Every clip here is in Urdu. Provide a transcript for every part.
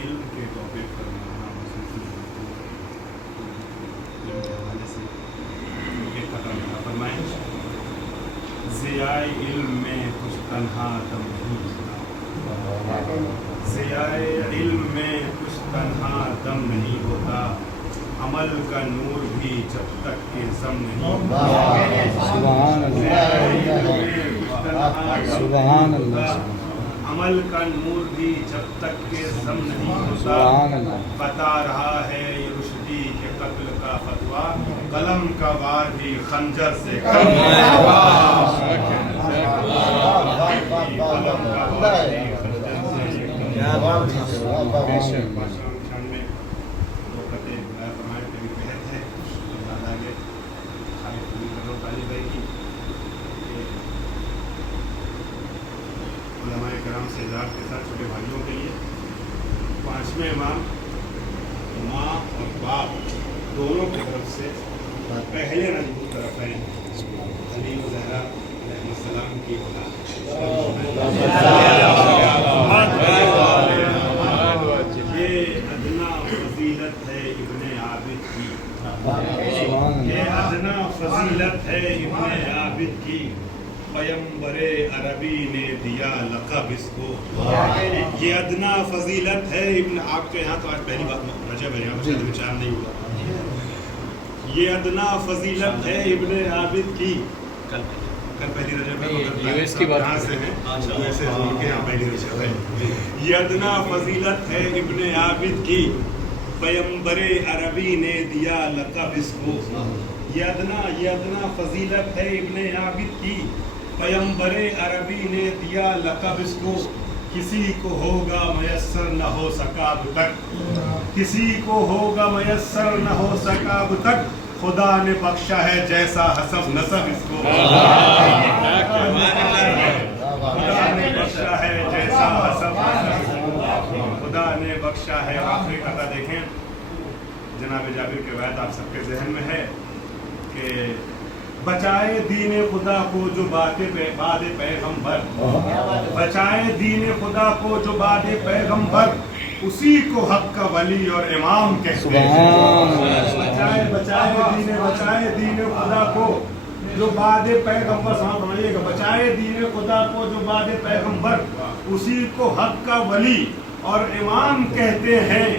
علم کے ٹاپک پر مولانا مسلسل علم کے حوالے سے ایک قطعہ لکھا فرمائیں، ضیاء علم میں کچھ تنہا دم نہیں ہوتا، ضیاء علم میں کچھ تنہا دم نہیں ہوتا، عمل کا نور بھی جب تک کہ ضم نہیں ہوتا، سبحان سبحان اللہ، عمل کا نور بھی جب تک کہ ضم نہیں ہوتا، بتا رہا ہے یہ رشدی کے قتل کا فتویٰ، قلم کا وار بھی خنجر سے کم علماء کرام سے اعزاز کے ساتھ چھوٹے بھائیوں کے لیے پانچویں امام ماں اور باپ دونوں کی طرف سے پہلے رنگ طرفین علی و زہرا علیہ السلام کی یہ ادنا فضیلت ہے ابن عابد کی، یہ ادنا فضیلت ہے ابن عابد کی، پیمبر عربی نے دیا لقب اس کو، یہ ادنا فضیلت ہے ابن آپ کے یہاں تو آج پہلی بات رجب ہے، یہاں پر شاید وچار نہیں ہوا، یہ ادنا فضیلت ہے ابن عابد کی، کل پہلی رجب ہے، کہاں سے ہیں ویسے ان کے یہاں پہلی رجب ہے، یہ ادنا فضیلت ہے ابن عابد کی، پیمبر عربی نے دیا لقب اس کو، یہ ادنا فضیلت ہے ابن عابد کی، پیمبر عربی نے دیا لقب اس کو، کسی کو ہوگا میسر نہ ہو سکا اب تک، کسی کو ہوگا میسر نہ ہو سکا اب تک، خدا نے بخشا ہے جیسا حسب نسب اس کو، خدا نے بخشا ہے جیسا حسب نسب، خدا نے بخشا ہے۔ آخری قطعہ دیکھیں، جناب جابر کے روایت آپ سب کے ذہن میں ہے کہ بچائے دین خدا کو جو بعد پیغمبر، بچائے دین خدا کو جو بعد پیغمبر، اسی کو حق کا ولی اور امام کہتے ہیں، بچائے دین خدا کو جو بعد پیغمبر، سمجھیے گا، بچائے دین خدا کو جو بعد پیغمبر، اسی کو حق کا ولی اور امام کہتے ہیں،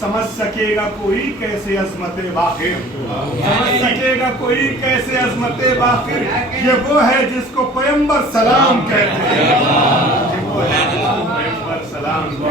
سمجھ سکے گا کوئی کیسے عظمت باقر، سمجھ سکے گا کوئی کیسے عظمت باقر، یہ وہ ہے جس کو پیمبر سلام کہتے ہیں، یہ وہ ہے جس کو پیمبر سلام کہتے ہیں۔